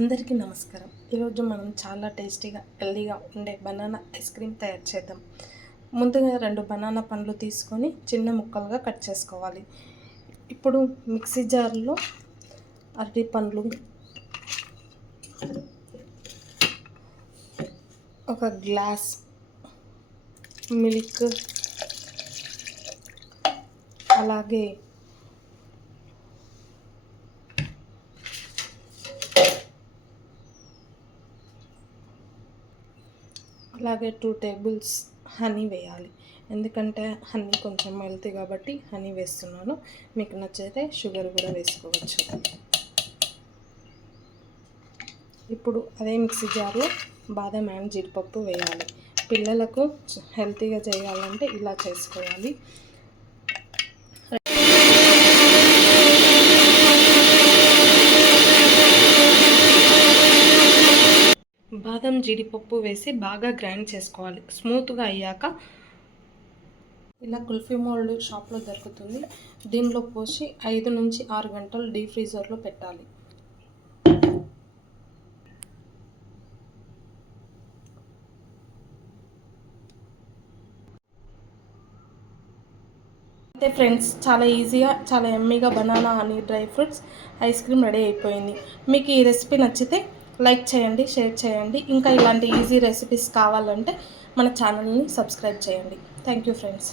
అందరికీ నమస్కారం. ఈరోజు మనం చాలా టేస్టీగా హెల్దీగా ఉండే బనానా ఐస్ క్రీమ్ తయారు చేద్దాం. ముందుగా 2 బనానా పండ్లు తీసుకొని చిన్న ముక్కలుగా కట్ చేసుకోవాలి. ఇప్పుడు మిక్సీ జార్లో అరటి పండ్లు, ఒక గ్లాస్ మిల్క్, అలాగే అలాగే 2 టేబుల్స్ హనీ వేయాలి. ఎందుకంటే హనీ కొంచెం హెల్తీ కాబట్టి హనీ వేస్తున్నాను. మీకు నచ్చితే షుగర్ కూడా వేసుకోవచ్చు. ఇప్పుడు అదే మిక్సీ జార్లో బాదం అండ్ జీడిపప్పు వేయాలి. పిల్లలకు హెల్తీగా చేయాలంటే ఇలా చేసుకోవాలి. బాదం జీడిపప్పు వేసి బాగా గ్రైండ్ చేసుకోవాలి. స్మూత్గా అయ్యాక ఇలా కుల్ఫీ మోల్డ్ షాప్లో దొరుకుతుంది. దీనిలో పోసి 5 నుంచి 6 గంటలు డీప్ ఫ్రీజర్లో పెట్టాలి. అయితే ఫ్రెండ్స్, చాలా ఈజీగా చాలా యమ్మీగా banana honey dry fruits ice cream ready అయిపోయింది. మీకు ఈ రెసిపీ నచ్చితే లైక్ చేయండి, షేర్ చేయండి. ఇంకా ఇలాంటి ఈజీ రెసిపీస్ కావాలంటే మన ఛానల్ని సబ్స్క్రైబ్ చేయండి. Thank you friends.